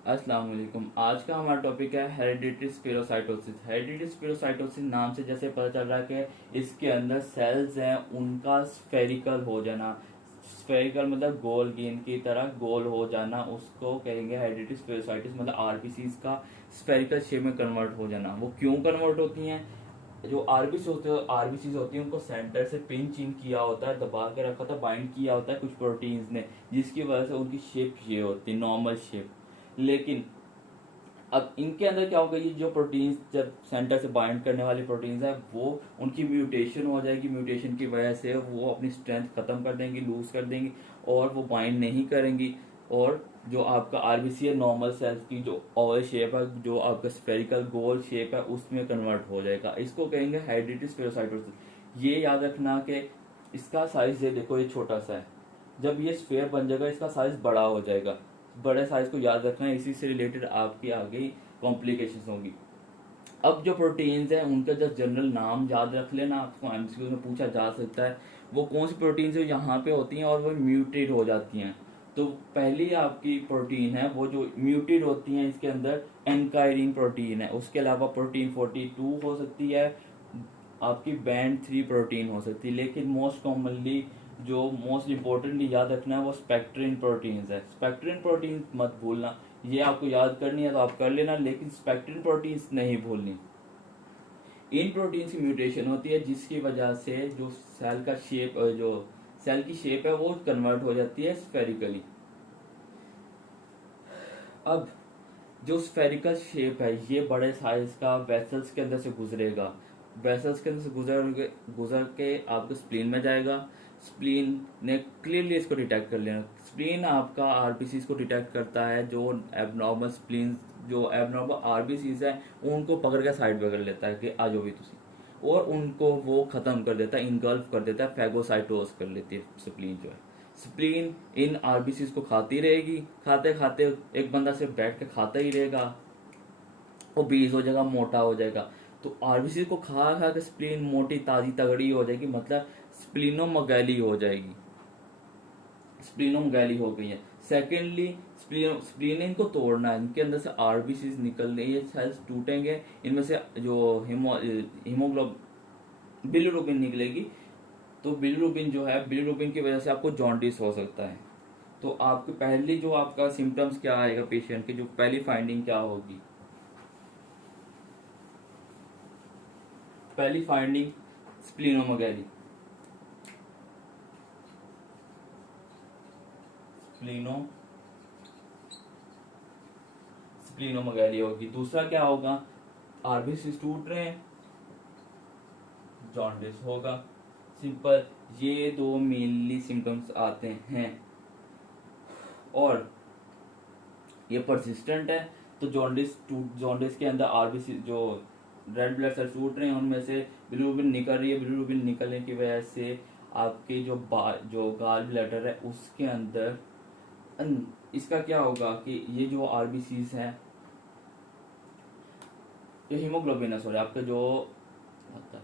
अस्सलाम वालेकुम। आज का हमारा टॉपिक है हेरिडिटरी स्पेरोसाइटोसिस। हेरिडिटरी स्पेरोसाइटोसिस नाम से जैसे पता चल रहा है कि इसके अंदर सेल्स हैं उनका स्फेरिकल हो जाना। स्फेरिकल मतलब गोल, गेंद की तरह गोल हो जाना, उसको कहेंगे हेरिडिटरी स्पेरोसाइटिस। मतलब आरबीसीज का स्फेरिकल शेप में कन्वर्ट हो जाना। वो क्यों कन्वर्ट होती हैं? जो आरबीसीज होती हैं उनको सेंटर से पिंच इन किया होता है, दबा के रखा होता है, बाइंड किया होता है कुछ प्रोटीन्स ने, जिसकी वजह से उनकी शेप ये होती है, नॉर्मल शेप। लेकिन अब इनके अंदर क्या होगा, ये जो प्रोटीन्स जब सेंटर से बाइंड करने वाली प्रोटीन्स है वो उनकी म्यूटेशन हो जाएगी। म्यूटेशन की वजह से वो अपनी स्ट्रेंथ खत्म कर देंगी, लूज कर देंगी, और वो बाइंड नहीं करेंगी। और जो आपका आरबीसी है, नॉर्मल सेल्स की जो ओवल शेप है, जो आपका स्फेरिकल गोल शेप है, उसमें कन्वर्ट हो जाएगा। इसको कहेंगे हेरिडिटरी स्पेरोसाइटोसिस। ये याद रखना कि इसका साइज ये देखो, ये छोटा सा है। जब ये स्फेयर बन जाएगा इसका साइज बड़ा हो जाएगा। बड़े साइज को याद रखना है, इसी से रिलेटेड आपकी आगे कॉम्प्लिकेशंस होंगी। अब जो प्रोटीन्स हैं उनका जब जनरल नाम याद रख लेना, आपको एमसीक्यू में पूछा जा सकता है वो कौन सी प्रोटीन्स है यहाँ पे होती हैं और वो म्यूटेट हो जाती हैं। तो पहली आपकी प्रोटीन है वो जो म्यूटेट होती हैं, इसके अंदर एनकाइरिन प्रोटीन है। उसके अलावा प्रोटीन 42 हो सकती है, आपकी बैंड 3 प्रोटीन हो सकती है। लेकिन मोस्ट कॉमनली जो मोस्ट इंपॉर्टेंटली याद रखना है वो स्पेक्ट्रिन प्रोटीन्स है। स्पेक्ट्रिन प्रोटीन मत भूलना, ये आपको याद करनी है तो आप कर लेना, लेकिन स्पेक्ट्रिन प्रोटीन्स नहीं भूलनी। इन प्रोटीन्स की म्यूटेशन होती है जिसकी वजह से जो सेल का शेप, जो सेल की शेप है वो कन्वर्ट हो जाती है स्फेरिकली। अब जो स्फेरिकल शेप है ये बड़े साइज का वेसल्स के अंदर से गुजरेगा। वेसल्स के अंदर से गुजर के आपके स्प्लीन में जाएगा। स्प्लीन ने क्लियरली इसको डिटेक्ट कर लेना। स्प्लीन आपका आरबीसीज को डिटेक्ट करता है, जो एबनॉर्मल स्प्लीन, जो एबनॉर्मल आरबीसीज है उनको पकड़ के साइड पे कर लेता है कि आ जाओ भी तुसी, और उनको वो खत्म कर देता है, इनगल्फ कर देता है, फैगोसाइटोस कर लेती है स्प्लीन जो है। स्प्लीन इन आरबीसीज को खाती रहेगी, खाते खाते एक बंदा सिर्फ बैठ के खाता ही रहेगा, वो बीज हो जाएगा, मोटा हो जाएगा। तो आरबीसी को खा खा के स्प्लीन मोटी ताजी तगड़ी हो जाएगी, मतलब स्प्लीनोमेगैली हो जाएगी। स्प्लीनोमेगैली हो गई है। सेकेंडली स्प्लीन को तोड़ना है, इनके अंदर से आरबीसी निकल रही है, सेल्स टूटेंगे, इनमें से जो हीमोग्लोबिन बिलिरुबिन निकलेगी। तो बिलिरुबिन जो है, बिलिरुबिन की वजह से आपको जॉन्डिस हो सकता है। तो आपकी पहली जो आपका सिम्टम्स क्या आएगा पेशेंट की, जो पहली फाइंडिंग क्या होगी? पहली फाइंडिंग स्प्लीनोमेगैली। स्प्लीनो स्प्लीनोमेगैली होगी। दूसरा क्या होगा? आरबीसी टूट रहे हैं, जॉन्डिस होगा। सिंपल, ये दो मेनली सिम्टम्स आते हैं। और ये परसिस्टेंट है तो जॉन्डिस के अंदर आरबीसी जो रेड ब्लड सेल टूट रहे हैं उनमें से बिलिरुबिन निकल रही है। बिलिरुबिन निकलने की वजह से आपके जो गाल ब्लैडर है उसके अंदर इसका क्या होगा कि ये जो आरबीसीज हैं, जो हीमोग्लोबिन है, सॉरी, आपका जो होता है,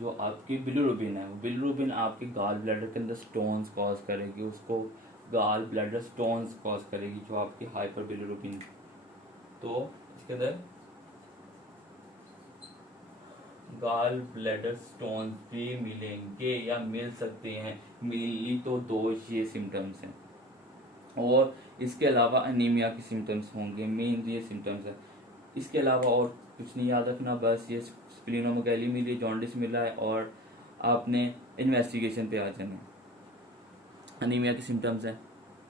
जो आपकी बिलिरुबिन है, वो बिलिरुबिन आपके गाल ब्लैडर के अंदर स्टोन्स कॉज करेगी, उसको गाल ब्लैडर स्टोन्स कॉज करेगी, जो आपकी हाइपर बिलिरुबिन। तो इसके अंदर गाल ब्लैडर स्टोन भी मिलेंगे या मिल सकते हैं। मेनली तो दो ये सिम्टम्स हैं, और इसके अलावा अनीमिया के सिम्टम्स होंगे। मेन ये सिम्टम्स है, इसके अलावा और कुछ नहीं याद रखना। बस ये स्प्लीनोमेगैली मिली, जॉन्डिस मिला है, और आपने इन्वेस्टिगेशन पे आ जाना। अनीमिया के सिम्टम्स हैं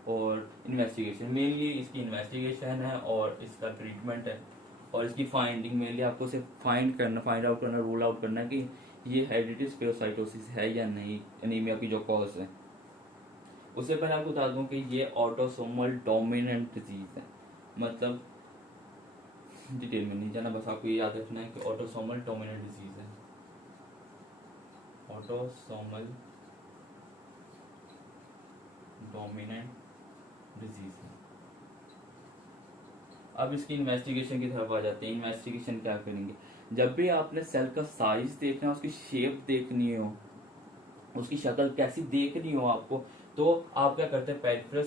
और इन्वेस्टिगेशन, मेनली इसकी इन्वेस्टिगेशन है और इसका ट्रीटमेंट है। और इसकी फाइंडिंग मेनली आपको सिर्फ फाइंड आउट करना, रूल आउट करना कि ये हेरिडिटरी स्पेरोसाइटोसिस है या नहीं, अनीमिया की जो कॉज है। उससे पहले आपको बता दूं कि ये ऑटोसोमल डोमिनेंट डिजीज है। मतलब डिटेल में नहीं जाना, बस आपको ये याद रखना है कि ऑटोसोमल डोमिनेंट डिजीज है। ऑटोसोमल डोमिनेंट डिजीज है। अब इसकी इन्वेस्टिगेशन की तरफ आ जाते हैं। इन्वेस्टिगेशन क्या करेंगे? जब भी आपने सेल का साइज देखना है, उसकी शेप देखनी हो, उसकी शक्ल कैसी देखनी हो आपको, तो आप क्या करते हैं, पेरिफेरल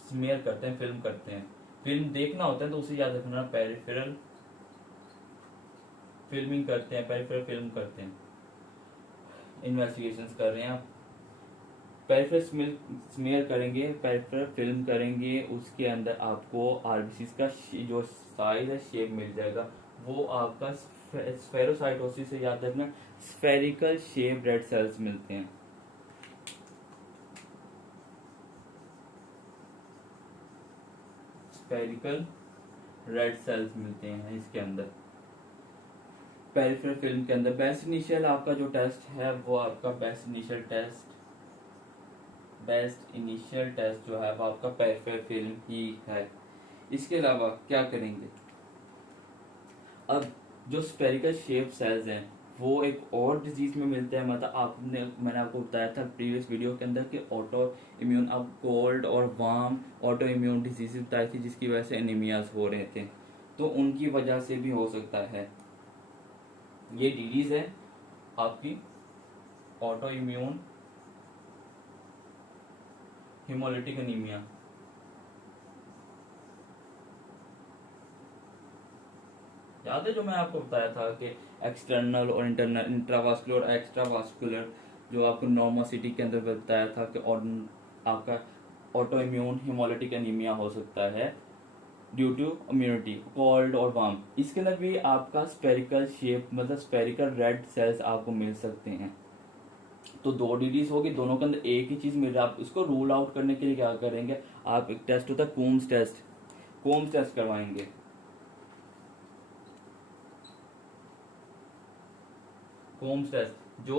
स्मेयर करते हैं, फिल्म करते हैं। फिल्म देखना होता है तो उसे याद रखना, पेरिफेरल फिल्मिंग करते हैं, पेरिफेरल फिल्म करते हैं, इन्वेस्टिगेशंस कर रहे हैं आप, पेरिफेरल स्मीयर करेंगे, पेरिफेरल फिल्म करेंगे, उसके अंदर आपको आरबीसी का जो साइज है, शेप मिल जाएगा। वो आपका स्फेरोसाइटोसिस से याद रखना, स्फेरिकल शेप रेड सेल्स मिलते हैं। स्फेरिकल रेड सेल्स मिलते हैं इसके अंदर, पेरिफेरल फिल्म के अंदर। बेस्ट इनिशियल आपका जो टेस्ट है वो आपका बेस्ट इनिशियल टेस्ट जो है वो आपका पेरिफेरल फिल्म ही है। इसके अलावा क्या करेंगे, अब जो स्पेरिकल शेप सेल्स हैं वो एक और डिजीज में मिलते हैं, मतलब मैंने आपको बताया था प्रीवियस वीडियो के अंदर कि ऑटो इम्यून, अब कोल्ड और वार्म ऑटो इम्यून डिजीज बताई थी जिसकी वजह से एनीमियाज हो रहे थे, तो उनकी वजह से भी हो सकता है। ये डिजीज है आपकी ऑटो इम्यून हिमोलिटिक एनीमिया। याद है जो मैं आपको बताया था कि एक्सटर्नल और इंटरनल, इंट्रावास्कुलर और एक्स्ट्रावास्कुलर, जो आपको नॉर्मोसिटी के अंदर बताया था कि आपका ऑटो इम्यून हिमोलिटिक एनीमिया हो सकता है ड्यू टू इम्यूनिटी, कोल्ड और वार्म। इसके अंदर भी आपका स्पेरिकल शेप, मतलब स्पेरिकल रेड सेल्स आपको मिल सकते हैं। तो दो डिजीज होगी, दोनों के अंदर एक ही चीज मिल रहा है। आप इसको रूल आउट करने के लिए क्या करेंगे, आप एक टेस्ट होता है कोम्स टेस्ट करवाएंगे। कोम्स टेस्ट जो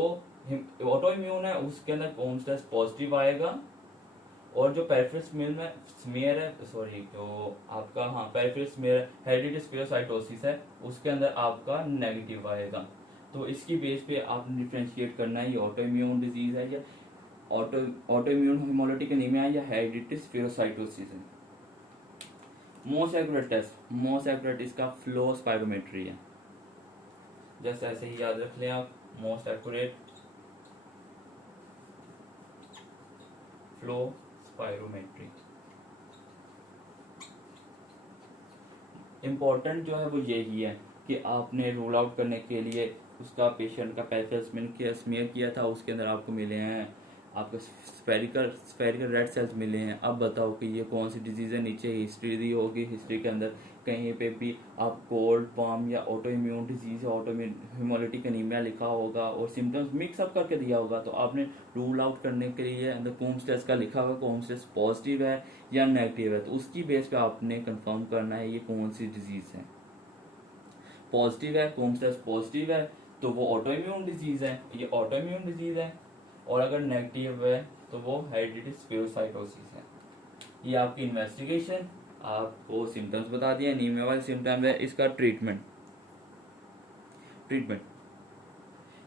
ऑटो इम्यून है उसके अंदर कोम्स टेस्ट पॉजिटिव आएगा, और जो पेरिफेरल स्मीयर है, सॉरी जो आपका, हाँ पेरिफेरल स्मीयर हेरिडिटी स्पिरोसाइटोसिस है उसके अंदर आपका नेगेटिव आएगा। तो इसकी बेस पे आपने डिफ्रेंशिएट करना है ये ऑटो इम्यून डिजीज है या ऑटो इम्यून हिमोलिटिक एनीमिया है या हेरिडिटी स्पिरोसाइटोसिस है। मोस्ट एक्यूरेट इसका फ्लो स्पाइरोमेट्री है, जैसे ऐसे ही याद रख लें आप, most accurate flow spirometry. Important जो है वो यही है कि आपने रूल आउट करने के लिए उसका पेशेंट का पेरिफेरल स्मीयर किया था, उसके अंदर आपको मिले हैं आपको स्फेरिकल रेड सेल्स मिले हैं। अब बताओ कि ये कौन सी डिजीज है, नीचे हिस्ट्री दी होगी, हिस्ट्री के अंदर कहीं पे भी आप कोल्ड वार्म या auto immune disease, auto haemolytic anaemia लिखा होगा और सिम्टम्स मिक्स अप करके दिया होगा, तो आपने रूल आउट करने के लिए अंदर कोम्स टेस्ट का लिखा होगा, कोम्स टेस्ट पॉजिटिव है या नेगेटिव है, तो उसकी बेस पे आपने कंफर्म करना है ये कौन सी डिजीज है। पॉजिटिव है, कोम्स टेस्ट पॉजिटिव है तो वो ऑटो इम्यून डिजीज है, ये ऑटो इम्यून डिजीज है, और अगर नेगेटिव है तो वो हेरिडिटी स्पिरोसाइटोसिस है। ये आपकी इन्वेस्टिगेशन, आपको सिम्टम्स बता दिया, एनीमिया वाले सिम्टम्स है। इसका ट्रीटमेंट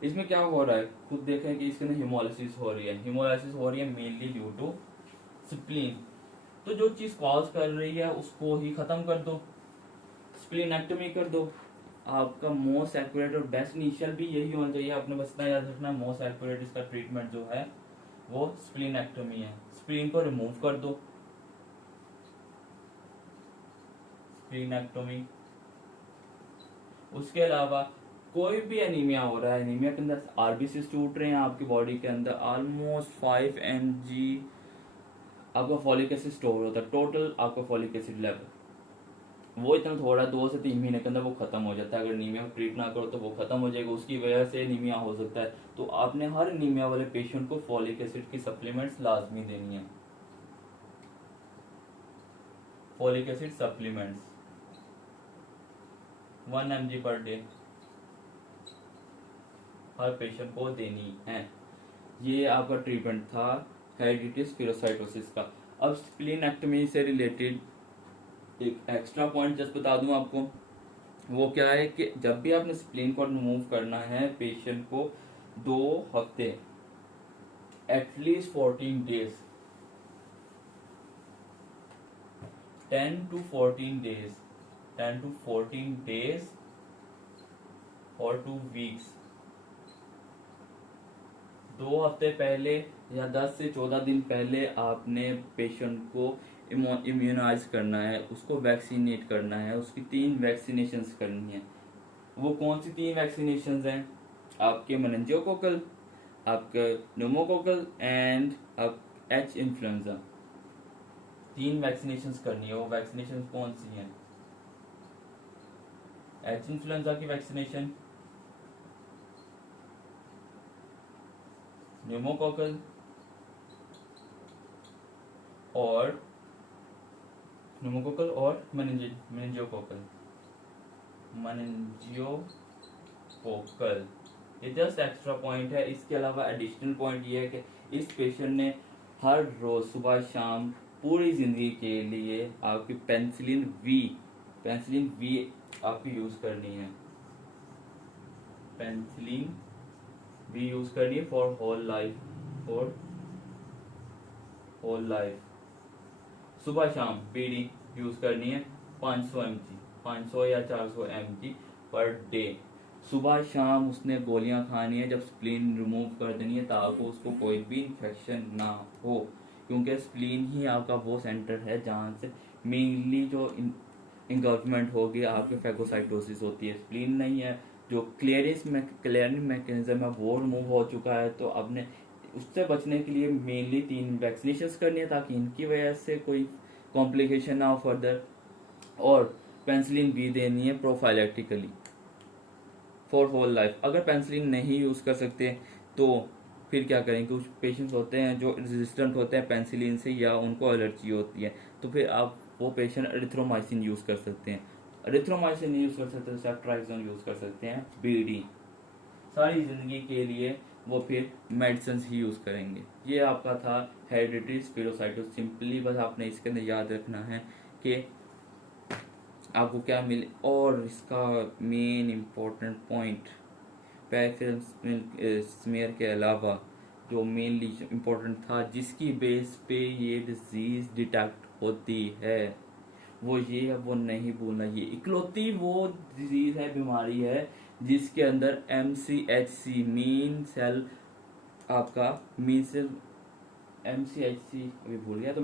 इसमें क्या हो रहा है, खुद देखें कि इसके अंदर हिमोलिसिस हो रही है मेनली ड्यू टू स्प्लीन। तो जो चीज कॉज कर रही है उसको ही खत्म कर दो, स्प्लीनेक्टोमी कर दो। आपका मोस्ट एक्यूरेट और बेस्ट इनिशियल भी यही होना चाहिए, आपने बस इतना याद रखना, मोस्ट एक्यूरेट इसका ट्रीटमेंट जो है वो स्प्लीनेक्टोमी है, स्प्लीन को रिमूव कर दो, स्प्लीनेक्टोमी। उसके अलावा कोई भी एनीमिया हो रहा है, एनीमिया के अंदर आरबीसी टूट रहे हैं आपकी बॉडी के अंदर, ऑलमोस्ट 5 mg आपका फॉलिक एसिड स्टोर होता है, टोटल आपका फॉलिक एसिड लेवल वो इतना थोड़ा 2 से 3 महीने के अंदर वो खत्म हो जाता है। अगर नीमिया को ट्रीट ना करो तो वो खत्म हो जाएगा, उसकी वजह से नीमिया हो सकता है। तो आपने हर नीमिया वाले पेशेंट को फॉलिक एसिड की सप्लीमेंट्स लाजमी देनी है, folic acid supplements 1 mg per day हर पेशेंट को देनी है। ये आपका ट्रीटमेंट था हेरिडिटी स्पिरोसाइटोसिस का। अब स्प्लीनेक्टोमी से रिलेटेड एक एक्स्ट्रा पॉइंट जस्ट बता दूं आपको, वो क्या है कि जब भी आपने स्प्लीन को रिमूव करना है पेशेंट को 2 हफ्ते एटलीस्ट 14 डेज 10 to 14 days और 2 weeks, 2 हफ्ते पहले या 10 से 14 दिन पहले आपने पेशेंट को इम्यूनाइज करना है, उसको वैक्सीनेट करना है, उसकी 3 वैक्सीनेशंस करनी है। वो कौन सी 3 वैक्सीनेशंस हैं? आपके मेनिंजियोकोकल, आपके pneumococcal and H influenza. 3 vaccinations करनी है। वो वैक्सीनेशन कौन सी हैं? एच इन्फ्लुएंजा की वैक्सीनेशन, न्यूमोकोकल और मेनिंजियोकोकल। ये जस्ट एक्स्ट्रा पॉइंट है। इसके अलावा एडिशनल पॉइंट ये है कि इस पेशेंट ने हर रोज सुबह शाम पूरी जिंदगी के लिए आपकी पेंसिलिन वी आपकी यूज करनी है। पेंसिलिन वी यूज करनी है फॉर होल लाइफ। सुबह शाम पीडी यूज करनी है 500 mg, 500 या 400 mg पर डे। सुबह शाम उसने गोलियां खानी है जब स्प्लीन रिमूव कर देनी है, ताकि उसको कोई भी इन्फेक्शन ना हो, क्योंकि स्प्लीन ही आपका वो सेंटर है जहाँ से मेनली जो इंगल्फमेंट होगी आपके फैगोसाइटोसिस होती है। स्प्लीन नहीं है, जो क्लियरिंग मैकेनिज्म है वो रिमूव हो चुका है। तो अपने उससे बचने के लिए मेनली 3 वैक्सीनेशन करनी है, ताकि इनकी वजह से कोई कॉम्प्लिकेशन ना हो फर्दर। और पेंसिलिन भी देनी है प्रोफाइलेक्टिकली फॉर होल लाइफ। अगर पेंसिलिन नहीं यूज़ कर सकते तो फिर क्या करेंगे? कुछ पेशेंट्स होते हैं जो रेजिस्टेंट होते हैं पेंसिलिन से, या उनको एलर्जी होती है, तो फिर आप वो पेशेंट एरिथ्रोमाइसिन यूज़ कर सकते हैं। एरिथ्रोमाइसिन नहीं यूज़ कर सकते तो सेफ्ट्राइजोन यूज़ कर सकते हैं, बीडी। सारी जिंदगी के लिए वो फिर मेडिसिन ही यूज़ करेंगे। ये आपका था हेरिडिटरी स्पिरोसाइटोसिस। सिंपली बस आपने इसके अंदर याद रखना है कि आपको क्या मिले। और इसका main important point Parafilm smear के अलावा जो मेनली इम्पोर्टेंट था, जिसकी बेस पे ये डिजीज डिटेक्ट होती है, वो ये है, वो नहीं भूलना। ये इकलौती वो डिजीज है, बीमारी है, जिसके अंदर MCHC मीन सेल आपका MCHC अभी भूल गया, तो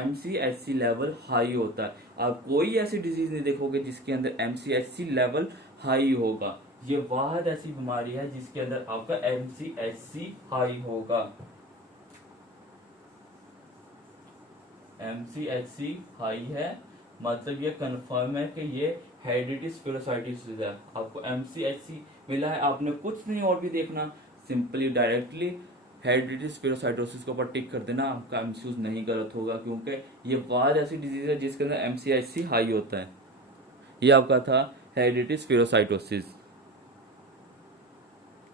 MCHC लेवल हाई होता है। आप कोई ऐसी डिजीज नहीं देखोगे जिसके अंदर MCHC लेवल हाई होगा। ये वाहद ऐसी बीमारी है जिसके अंदर आपका MCHC हाई होगा। MCHC हाई है मतलब ये कंफर्म है कि ये हेरिडिटरी स्पिरोसाइटोसिस है। आपको MCHC मिला है, आपने कुछ नहीं और भी देखना, सिंपली डायरेक्टली हेरिडिटरी स्पिरोसाइटोसिस के ऊपर टिक कर देना, आपका एमसीक्यूज नहीं गलत होगा, क्योंकि ये वाद ऐसी डिजीज है जिसके अंदर MCHC हाई होता है। ये आपका था हेरिडिटरी स्पिरोसाइटोसिस।